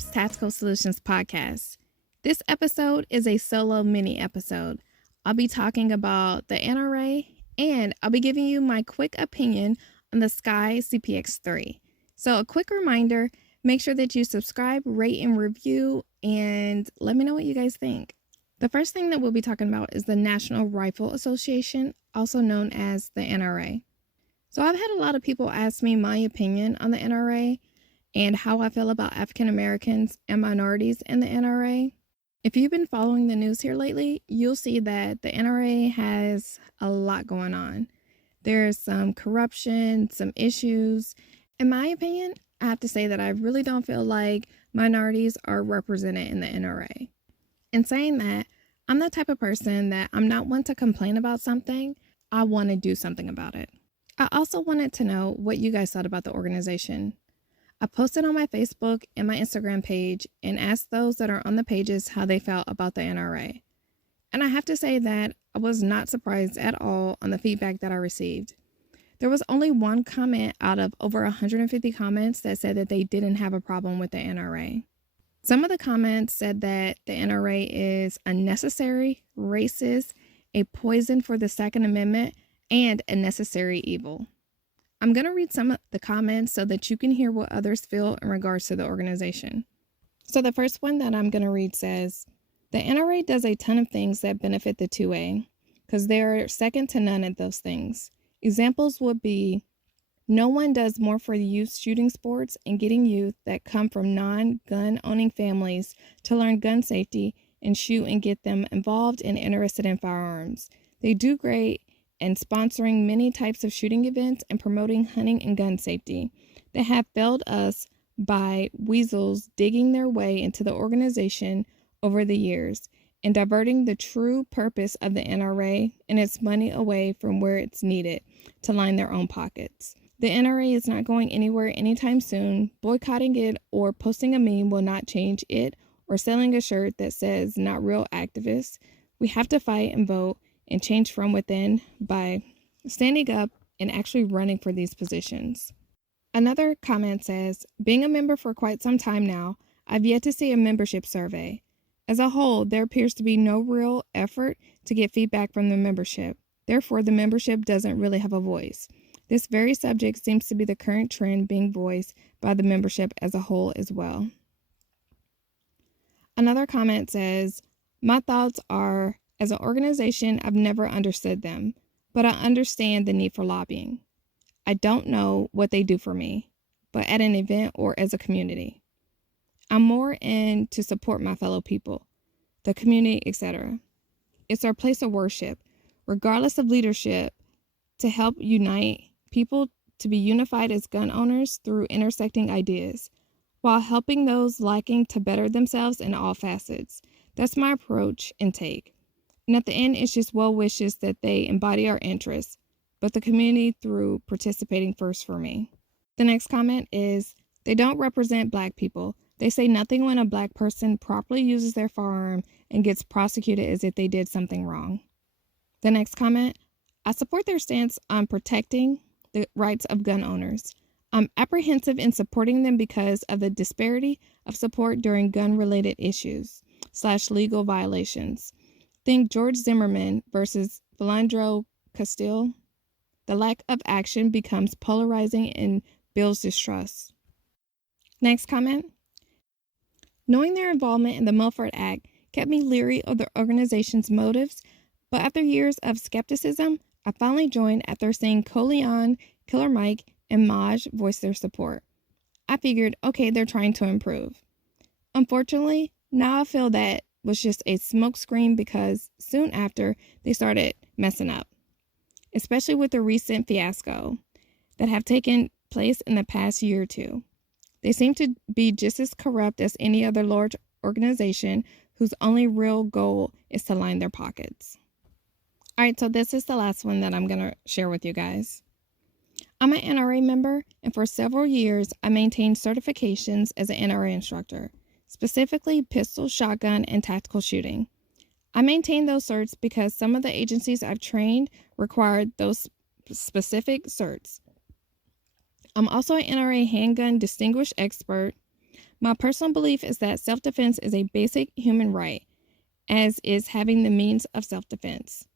Tips Tactical Solutions podcast. This episode is a solo mini episode. I'll be talking about the NRA and I'll be giving you my quick opinion on the Skyy CPX-3. So a quick reminder, make sure that you subscribe, rate, and review, and let me know what you guys think. The first thing that we'll be talking about is the National Rifle Association, also known as the NRA. So I've had a lot of people ask me my opinion on the NRA and how I feel about African Americans and minorities in the NRA. If you've been following the news here lately, you'll see that the NRA has a lot going on. There's some corruption, some issues. In my opinion, I have to say that I really don't feel like minorities are represented in the NRA. In saying that, I'm the type of person that I'm not one to complain about something. I want to do something about it. I also wanted to know what you guys thought about the organization. I posted on my Facebook and my Instagram page and asked those that are on the pages how they felt about the NRA. And I have to say that I was not surprised at all on the feedback that I received. There was only one comment out of over 150 comments that said that they didn't have a problem with the NRA. Some of the comments said that the NRA is unnecessary, racist, a poison for the Second Amendment, and a necessary evil. I'm going to read some of the comments so that you can hear what others feel in regards to the organization. So the first one that I'm going to read says, the NRA does a ton of things that benefit the 2A because they're second to none at those things. Examples would be, no one does more for youth shooting sports and getting youth that come from non-gun owning families to learn gun safety and shoot and get them involved and interested in firearms. They do great in sponsoring many types of shooting events and promoting hunting and gun safety. They have failed us by weasels digging their way into the organization over the years and diverting the true purpose of the NRA and its money away from where it's needed to line their own pockets. The NRA is not going anywhere anytime soon. Boycotting it or posting a meme will not change it, or selling a shirt that says not real activists. We have to fight and vote and change from within by standing up and actually running for these positions. Another comment says, being a member for quite some time now, I've yet to see a membership survey. As a whole, there appears to be no real effort to get feedback from the membership. Therefore, the membership doesn't really have a voice. This very subject seems to be the current trend being voiced by the membership as a whole as well. Another comment says, my thoughts are, as an organization, I've never understood them, but I understand the need for lobbying. I don't know what they do for me, but at an event or as a community. I'm more in to support my fellow people, the community, etc. It's our place of worship, regardless of leadership, to help unite people to be unified as gun owners through intersecting ideas, while helping those lacking to better themselves in all facets. That's my approach and take. And at the end, it's just well wishes that they embody our interests, but the community through participating first for me. The next comment is, they don't represent Black people. They say nothing when a Black person properly uses their firearm and gets prosecuted as if they did something wrong. The next comment, I support their stance on protecting the rights of gun owners. I'm apprehensive in supporting them because of the disparity of support during gun-related issues / legal violations. Think George Zimmerman versus Philando Castile. The lack of action becomes polarizing and builds distrust. Next comment. Knowing their involvement in the Milford Act kept me leery of the organization's motives, but after years of skepticism, I finally joined after seeing Coleon, Killer Mike, and Maj voice their support. I figured, okay, they're trying to improve. Unfortunately, now I feel that was just a smokescreen because soon after they started messing up, especially with the recent fiasco that have taken place in the past year or two. They seem to be just as corrupt as any other large organization whose only real goal is to line their pockets. All right, so this is the last one that I'm going to share with you guys. I'm an NRA member, and for several years, I maintained certifications as an NRA instructor, specifically pistol, shotgun, and tactical shooting. I maintain those certs because some of the agencies I've trained required those specific certs. I'm also an NRA handgun distinguished expert. My personal belief is that self-defense is a basic human right, as is having the means of self-defense.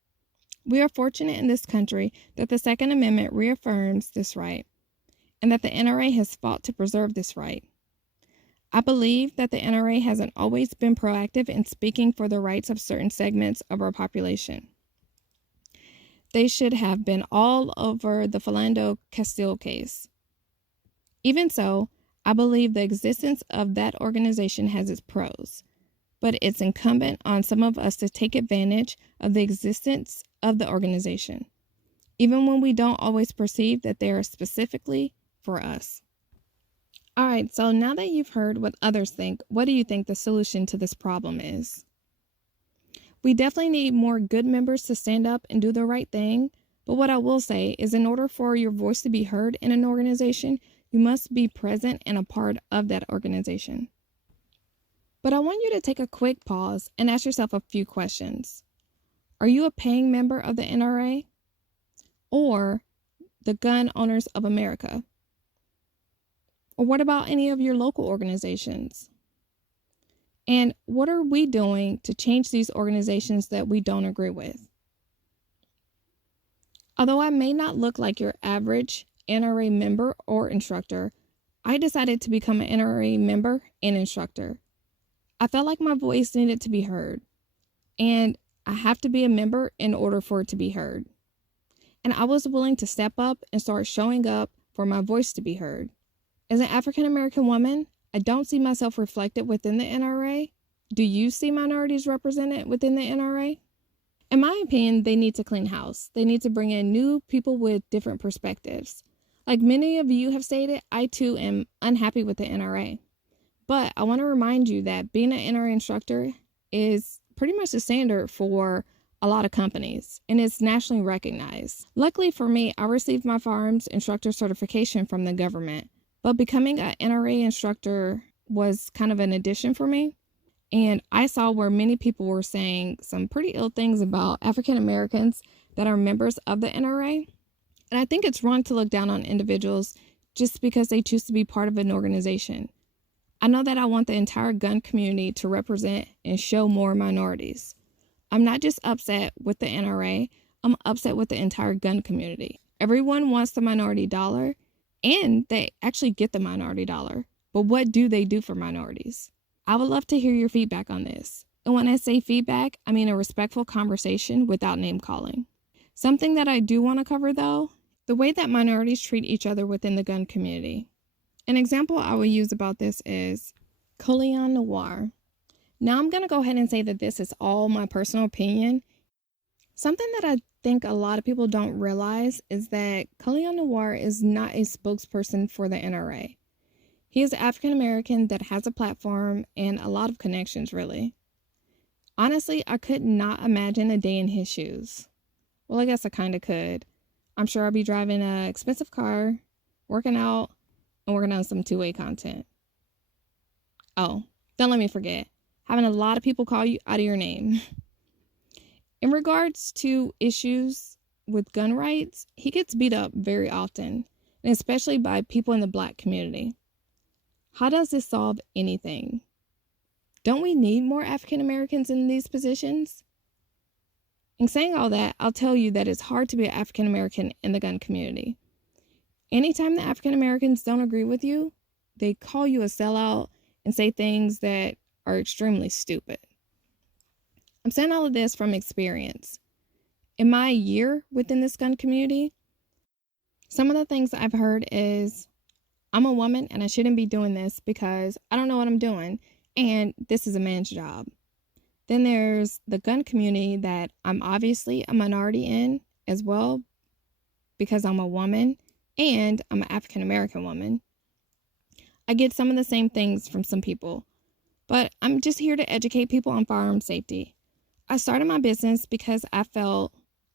We are fortunate in this country that the Second Amendment reaffirms this right, and that the NRA has fought to preserve this right. I believe that the NRA hasn't always been proactive in speaking for the rights of certain segments of our population. They should have been all over the Philando Castile case. Even so, I believe the existence of that organization has its pros, but it's incumbent on some of us to take advantage of the existence of the organization, even when we don't always perceive that they are specifically for us. All right, so now that you've heard what others think, what do you think the solution to this problem is? We definitely need more good members to stand up and do the right thing, but what I will say is in order for your voice to be heard in an organization, you must be present and a part of that organization. But I want you to take a quick pause and ask yourself a few questions. Are you a paying member of the NRA or the Gun Owners of America? Or what about any of your local organizations? And what are we doing to change these organizations that we don't agree with? Although I may not look like your average NRA member or instructor, I decided to become an NRA member and instructor. I felt like my voice needed to be heard, and I have to be a member in order for it to be heard. And I was willing to step up and start showing up for my voice to be heard. As an African American woman, I don't see myself reflected within the NRA. Do you see minorities represented within the NRA? In my opinion, they need to clean house. They need to bring in new people with different perspectives. Like many of you have stated, I too am unhappy with the NRA. But I want to remind you that being an NRA instructor is pretty much the standard for a lot of companies, and it's nationally recognized. Luckily for me, I received my firearms instructor certification from the government. But becoming an NRA instructor was kind of an addition for me. And I saw where many people were saying some pretty ill things about African Americans that are members of the NRA. And I think it's wrong to look down on individuals just because they choose to be part of an organization. I know that I want the entire gun community to represent and show more minorities. I'm not just upset with the NRA, I'm upset with the entire gun community. Everyone wants the minority dollar. And they actually get the minority dollar. But what do they do for minorities? I would love to hear your feedback on this. And when I say feedback, I mean a respectful conversation without name calling. Something that I do want to cover though, the way that minorities treat each other within the gun community. An example I will use about this is Colion Noir. Now I'm going to go ahead and say that this is all my personal opinion. Something that I think a lot of people don't realize is that Colion Noir is not a spokesperson for the NRA. He is African American that has a platform and a lot of connections, really. Honestly, I could not imagine a day in his shoes. Well, I guess I kind of could. I'm sure I'll be driving an expensive car, working out, and working on some two-way content. Oh, don't let me forget, having a lot of people call you out of your name. In regards to issues with gun rights, he gets beat up very often, and especially by people in the Black community. How does this solve anything? Don't we need more African Americans in these positions? In saying all that, I'll tell you that it's hard to be an African American in the gun community. Anytime the African Americans don't agree with you, they call you a sellout and say things that are extremely stupid. I'm saying all of this from experience. In my year within this gun community, some of the things I've heard is, I'm a woman and I shouldn't be doing this because I don't know what I'm doing, and this is a man's job. Then there's the gun community that I'm obviously a minority in as well because I'm a woman and I'm an African American woman. I get some of the same things from some people, but I'm just here to educate people on firearm safety. I started my business because I felt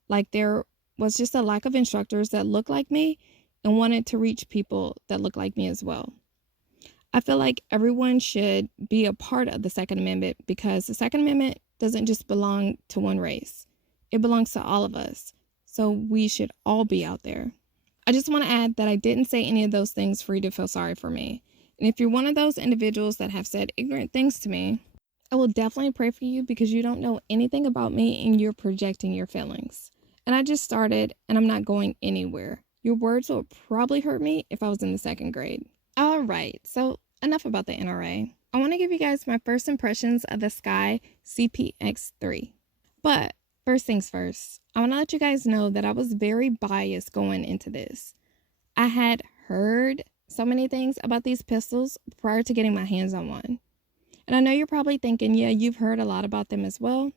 like there was just a lack of instructors that looked like me and wanted to reach people that look like me as well. I feel like everyone should be a part of the Second Amendment because the Second Amendment doesn't just belong to one race. It belongs to all of us. So we should all be out there. I just want to add that I didn't say any of those things for you to feel sorry for me. And if you're one of those individuals that have said ignorant things to me, I will definitely pray for you because you don't know anything about me and you're projecting your feelings. And I just started and I'm not going anywhere. Your words will probably hurt me if I was in the 2nd grade. All right, so enough about the NRA. I want to give you guys my first impressions of the Skyy CPX-3. But first things first, I want to let you guys know that I was very biased going into this. I had heard so many things about these pistols prior to getting my hands on one. And I know you're probably thinking, yeah, you've heard a lot about them as well.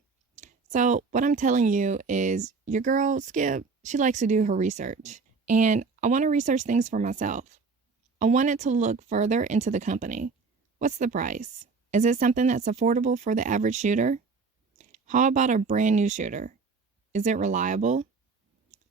So what I'm telling you is your girl, Skip, she likes to do her research. And I want to research things for myself. I wanted to look further into the company. What's the price? Is it something that's affordable for the average shooter? How about a brand new shooter? Is it reliable?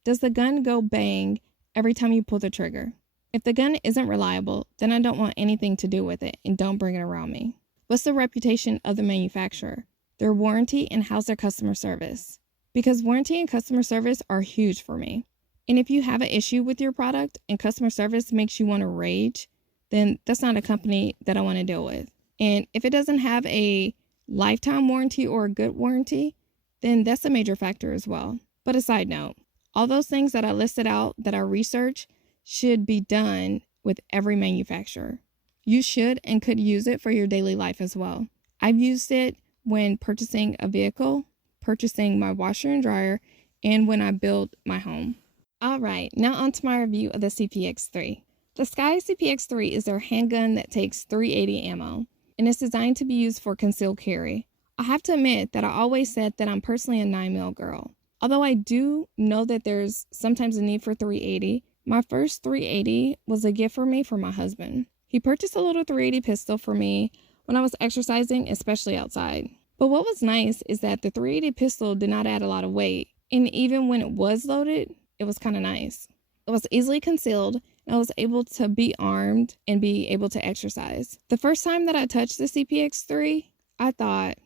Does the gun go bang every time you pull the trigger? If the gun isn't reliable, then I don't want anything to do with it and don't bring it around me. What's the reputation of the manufacturer, their warranty, and how's their customer service? Because warranty and customer service are huge for me. And if you have an issue with your product and customer service makes you want to rage, then that's not a company that I want to deal with. And if it doesn't have a lifetime warranty or a good warranty, then that's a major factor as well. But a side note, all those things that I listed out that I researched should be done with every manufacturer. You should and could use it for your daily life as well. I've used it when purchasing a vehicle, purchasing my washer and dryer, and when I build my home. All right, now on to my review of the CPX-3. The Skyy CPX-3 is their handgun that takes 380 ammo, and it's designed to be used for concealed carry. I have to admit that I always said that I'm personally a 9mm girl. Although I do know that there's sometimes a need for 380, my first 380 was a gift for me from my husband. He purchased a little 380 pistol for me when I was exercising, especially outside. But what was nice is that the 380 pistol did not add a lot of weight, and even when it was loaded, it was kind of nice. It was easily concealed, and I was able to be armed and be able to exercise. The first time that I touched the CPX-3, I thought,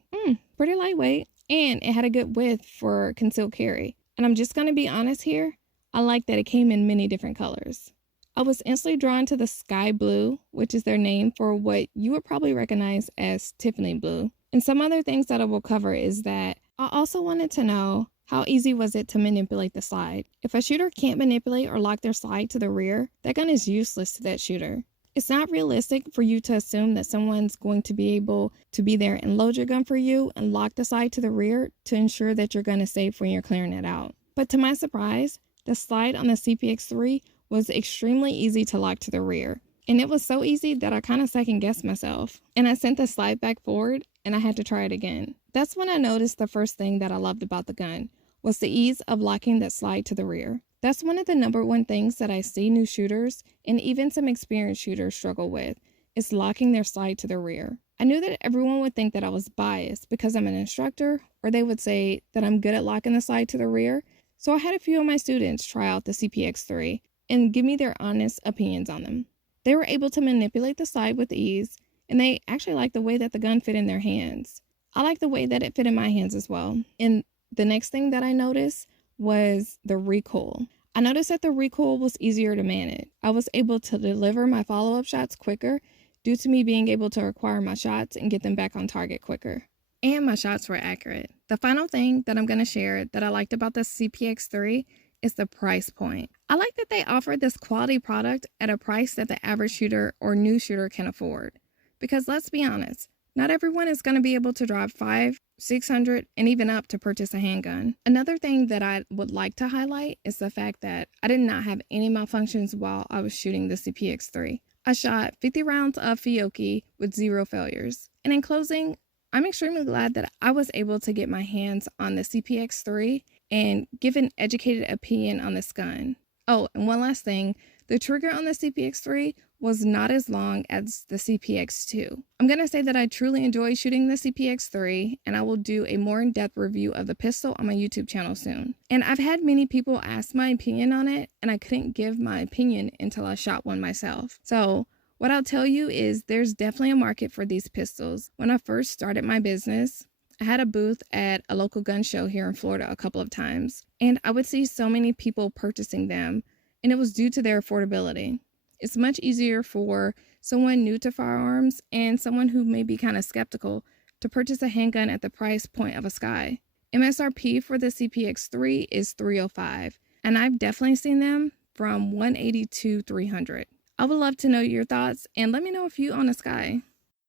pretty lightweight, and it had a good width for concealed carry. And I'm just going to be honest here, I like that it came in many different colors. I was instantly drawn to the sky blue, which is their name for what you would probably recognize as Tiffany blue. And some other things that I will cover is that I also wanted to know how easy was it to manipulate the slide. If a shooter can't manipulate or lock their slide to the rear, that gun is useless to that shooter. It's not realistic for you to assume that someone's going to be able to be there and load your gun for you and lock the slide to the rear to ensure that your gun is safe when you're clearing it out. But to my surprise, the slide on the CPX-3 was extremely easy to lock to the rear. And it was so easy that I kind of second-guessed myself. And I sent the slide back forward and I had to try it again. That's when I noticed the first thing that I loved about the gun was the ease of locking that slide to the rear. That's one of the #1 things that I see new shooters and even some experienced shooters struggle with is locking their slide to the rear. I knew that everyone would think that I was biased because I'm an instructor, or they would say that I'm good at locking the slide to the rear. So I had a few of my students try out the CPX-3 and give me their honest opinions on them. They were able to manipulate the slide with ease, and they actually liked the way that the gun fit in their hands. I like the way that it fit in my hands as well. And the next thing that I noticed was the recoil. I noticed that the recoil was easier to manage. I was able to deliver my follow-up shots quicker due to me being able to acquire my shots and get them back on target quicker. And my shots were accurate. The final thing that I'm going to share that I liked about the CPX-3 is the price point. I like that they offer this quality product at a price that the average shooter or new shooter can afford. Because let's be honest, not everyone is going to be able to drive $500, $600, and even up to purchase a handgun. Another thing that I would like to highlight is the fact that I did not have any malfunctions while I was shooting the CPX-3. I shot 50 rounds of Fiocchi with 0 failures. And in closing, I'm extremely glad that I was able to get my hands on the CPX-3 and give an educated opinion on this gun. Oh, and one last thing, the trigger on the CPX-3 was not as long as the CPX-2. I'm going to say that I truly enjoy shooting the CPX-3, and I will do a more in-depth review of the pistol on my YouTube channel soon. And I've had many people ask my opinion on it, and I couldn't give my opinion until I shot one myself. So what I'll tell you is there's definitely a market for these pistols. When I first started my business, I had a booth at a local gun show here in Florida a couple of times, and I would see so many people purchasing them, and it was due to their affordability. It's much easier for someone new to firearms and someone who may be kind of skeptical to purchase a handgun at the price point of a Skyy. MSRP for the CPX-3 is $305, and I've definitely seen them from $180 to $300. I would love to know your thoughts, and let me know if you own a Skyy.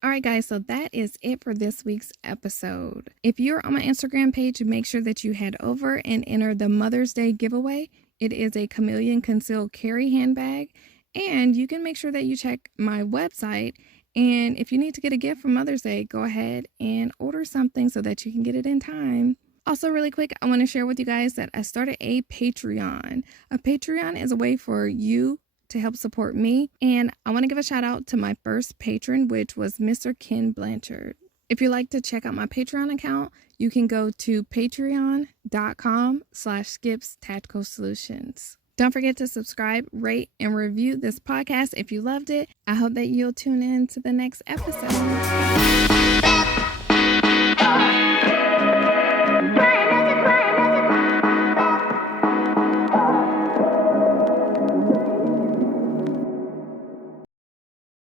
Alright guys, so that is it for this week's episode. If you're on my Instagram page, make sure that you head over and enter the Mother's Day giveaway. It is a chameleon concealed carry handbag, and you can make sure that you check my website. And if you need to get a gift for Mother's Day, go ahead and order something so that you can get it in time. Also, really quick, I want to share with you guys that I started a Patreon. A Patreon is a way for you to help support me, and I want to give a shout out to my first patron, which was Mr. Ken Blanchard. If you'd like to check out my Patreon account, you can go to patreon.com/Skips Tactical Solutions. Don't forget to subscribe, rate, and review this podcast if you loved it. I hope that you'll tune in to the next episode.